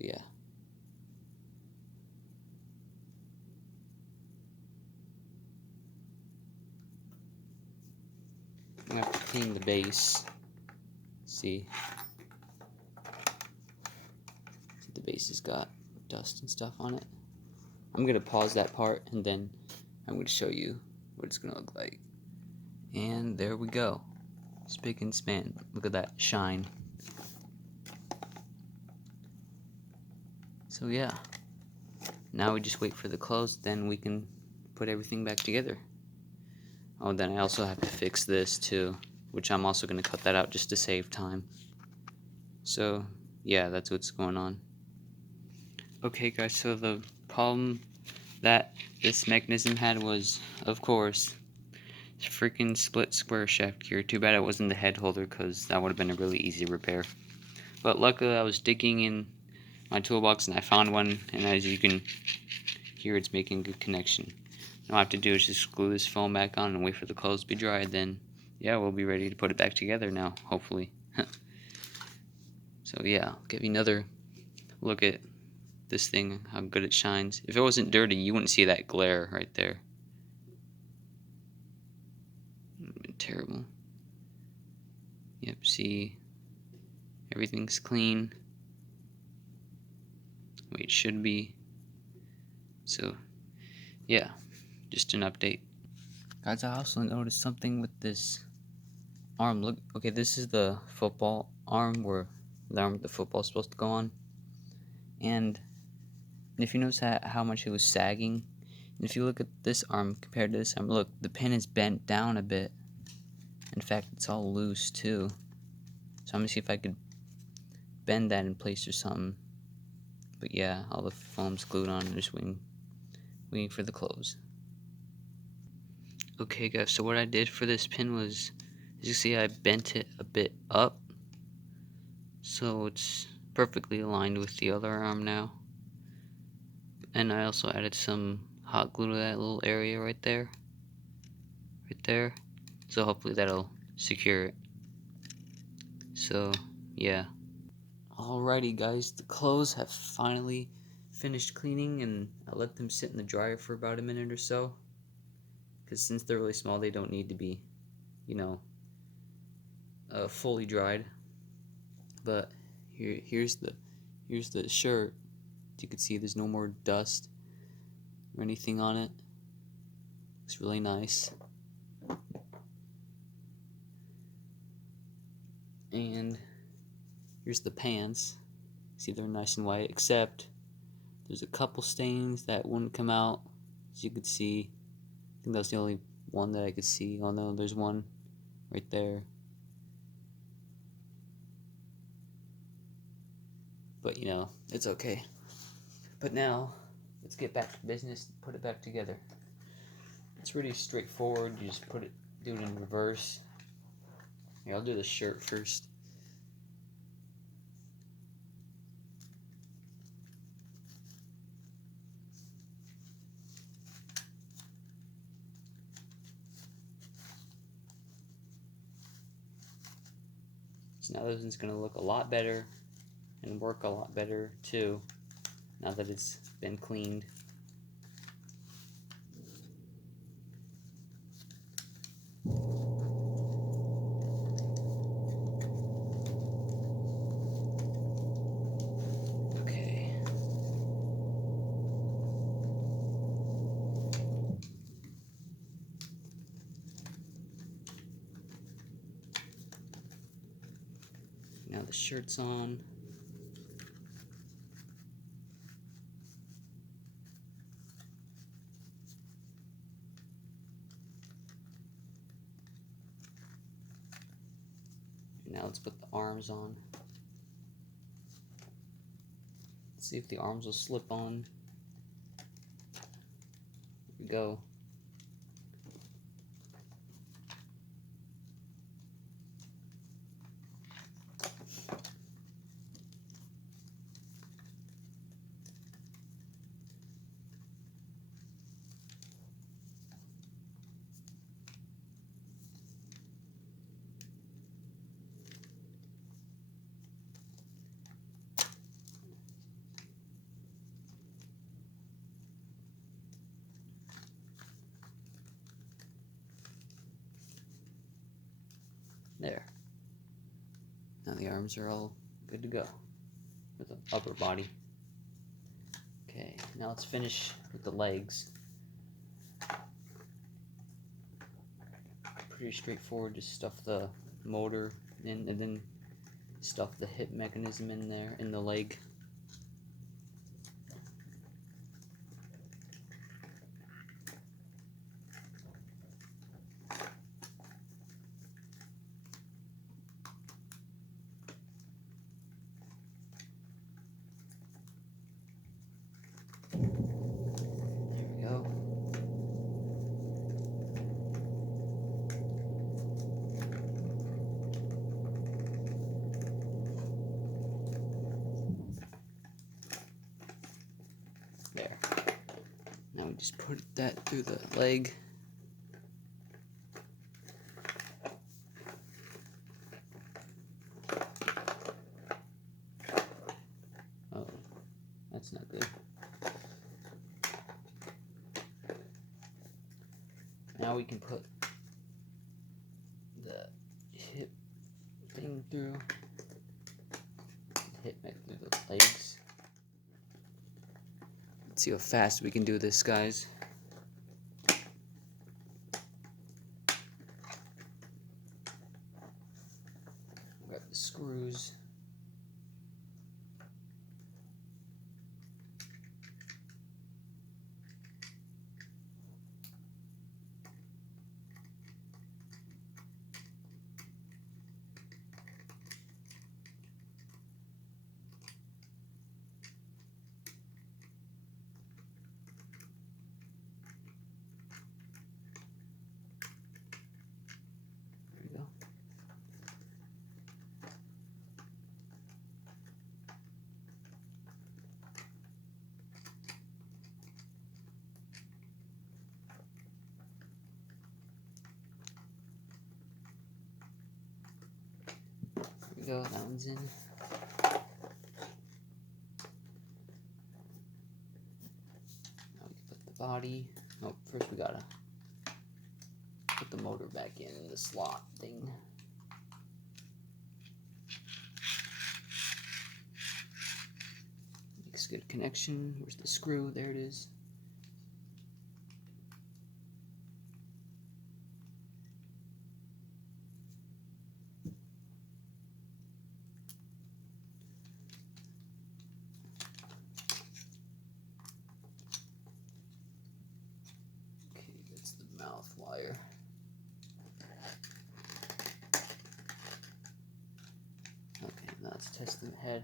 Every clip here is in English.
yeah. I'm gonna have to clean the base. See, the base has got dust and stuff on it. I'm gonna pause that part and then I'm gonna show you what it's gonna look like. And there we go. Spick and span. Look at that shine. So yeah. Now we just wait for the close, then we can put everything back together. Oh, then I also have to fix this too, which I'm also gonna cut that out just to save time. So yeah, that's what's going on. Okay guys, so the problem that this mechanism had was, of course, freaking split square shaft gear. Too bad it wasn't the head holder, because that would have been a really easy repair. But luckily I was digging in my toolbox and I found one, and as you can hear, it's making good connection. All I have to do is just glue this foam back on and wait for the clothes to be dry. Then yeah, we'll be ready to put it back together now, hopefully. So yeah, I'll give you another look at this thing, how good it shines. If it wasn't dirty, you wouldn't see that glare right there. Terrible. Yep, see, everything's clean. Way it should be. So yeah, just an update. Guys, I also noticed something with this arm. Look, okay, this is the football arm where the arm with the football is supposed to go on. And if you notice how much it was sagging, and if you look at this arm compared to this arm, look, the pin is bent down a bit. In fact, it's all loose too. So I'm gonna see if I could bend that in place or something. But yeah, all the foam's glued on and just waiting for the close. Okay guys, so what I did for this pin was, as you see, I bent it a bit up so it's perfectly aligned with the other arm now. And I also added some hot glue to that little area right there. So hopefully that'll secure it. So yeah. Alrighty guys, the clothes have finally finished cleaning, and I let them sit in the dryer for about a minute or so. Because since they're really small, they don't need to be, you know, fully dried. But here's the shirt. As you can see, there's no more dust or anything on it. Looks really nice. And here's the pants. See, they're nice and white, except there's a couple stains that wouldn't come out. As you could see, I think that's the only one that I could see. Oh no, there's one right there. But you know, it's okay. But now, let's get back to business and put it back together. It's pretty straightforward. You just do it in reverse. Here, I'll do the shirt first. So now this one's going to look a lot better and work a lot better too, now that it's been cleaned. Okay. Now the shirt's on. Now let's put the arms on. Let's see if the arms will slip on. Here we go. the arms are all good to go with the upper body. Okay, now let's finish with the legs. Pretty straightforward, just stuff the motor in and then stuff the hip mechanism in there, in the leg. There. Now we just put that through the leg. Oh, that's not good. Now we can put the hip thing through. Hip back through the legs. Let's see how fast we can do this, guys. Grab the screws. Go, that one's in. Now we can put the body. Oh, first we gotta put the motor back in the slot thing. Makes good connection. Where's the screw? There it is. Mouth wire. Okay, now let's test the head.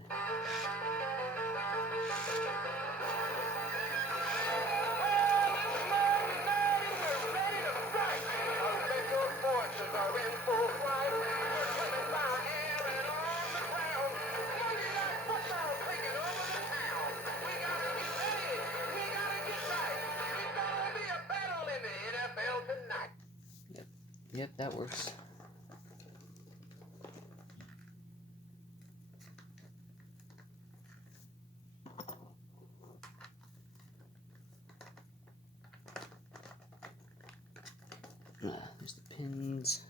Yep, that works. There's the pins.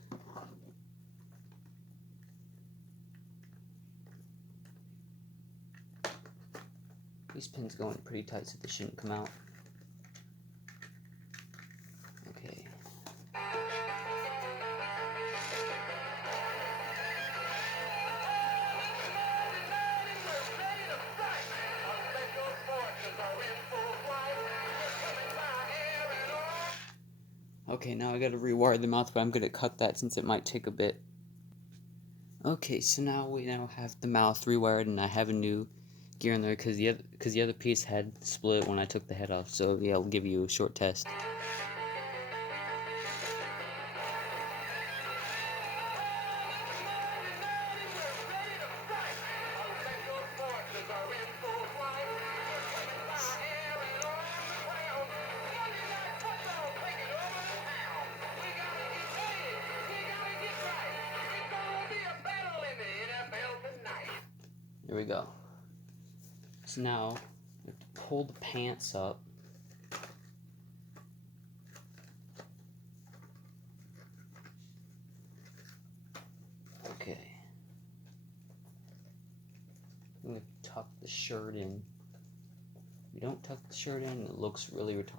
These pins go in pretty tight, so they shouldn't come out. Okay. Okay, now I gotta rewire the mouth, but I'm gonna cut that since it might take a bit. Okay, so now we have the mouth rewired, and I have a new gear in there because the other piece had split when I took the head off. So yeah, I'll give you a short test. There we go. So now we have to pull the pants up. Okay. the shirt in. If you don't tuck the shirt in, it looks really retarded.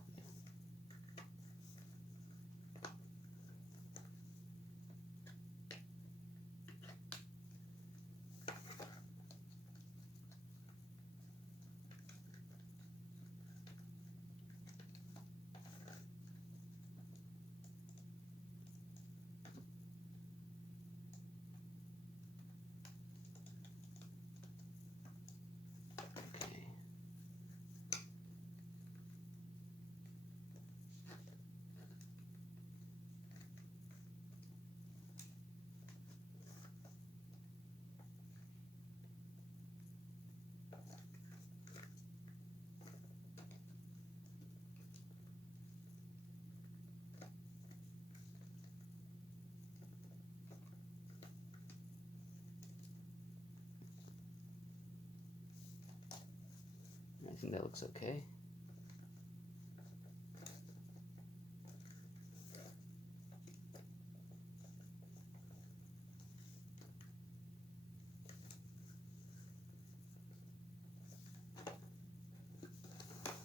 I think that looks okay.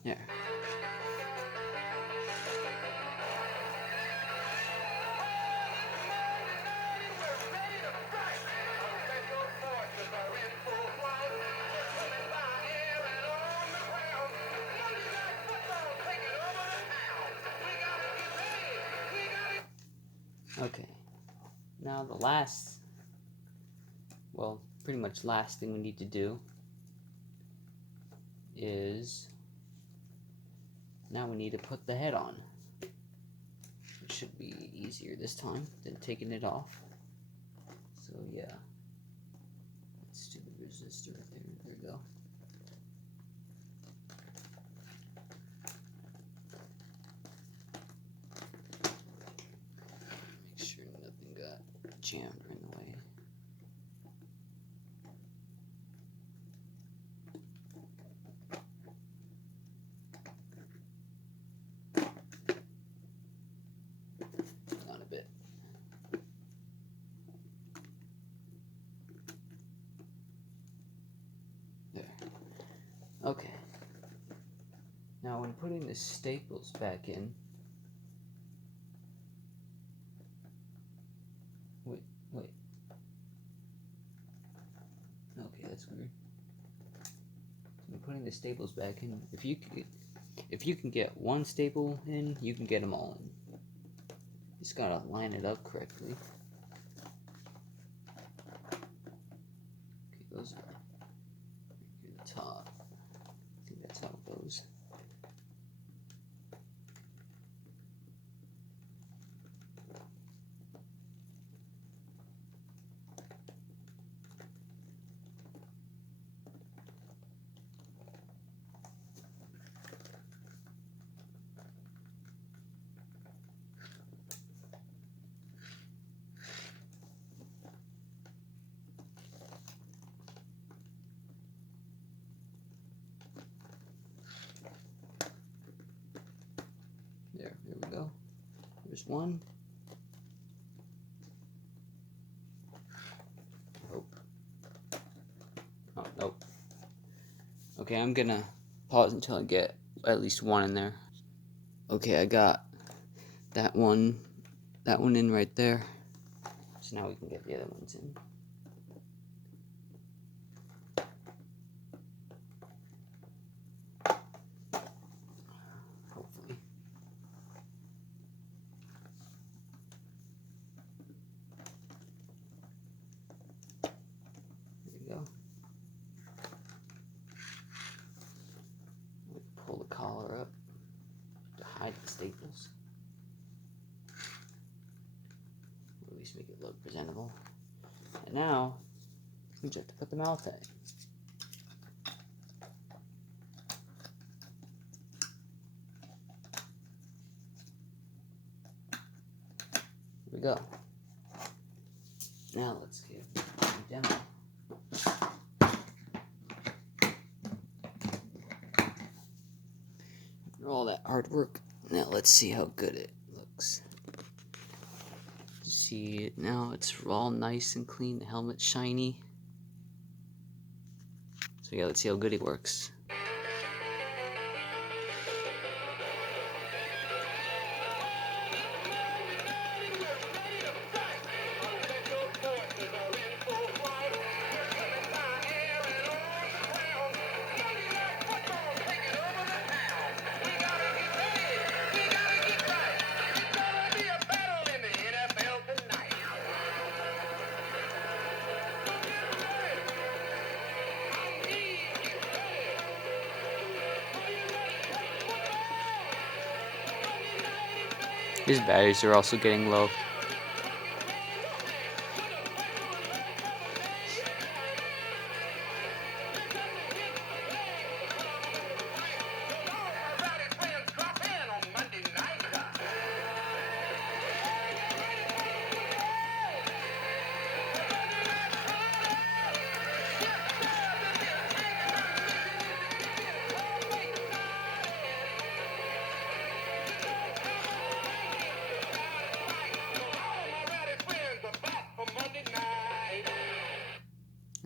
There. Okay, now the last, well, pretty much last thing we need to do is, now we need to put the head on. It should be easier this time than taking it off. So yeah, let's do the resistor right there. There we go. Make sure nothing got jammed in the way. On a bit. There. Okay. Now when putting the staples back in, wait. Okay, that's weird. When putting the staples back in, if you can get one staple in, you can get them all in. Just gotta line it up correctly. Okay, those are right at the top. I think that's how it goes. There we go. There's one. Oh, nope. Okay, I'm gonna pause until I get at least one in there. Okay, I got that one in right there. So now we can get the other ones in. Hopefully. There we go. Pull the collar up to hide the staples. Or at least make it look presentable. And now, we just have to put the mouth in. Here we go. Now let's give a demo. After all that hard work, now let's see how good it looks. See it now, it's all nice and clean, the helmet's shiny. So So yeah, let's see how good it works. His batteries are also getting low.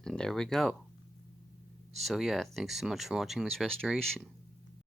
And there we go. So yeah, thanks so much for watching this restoration.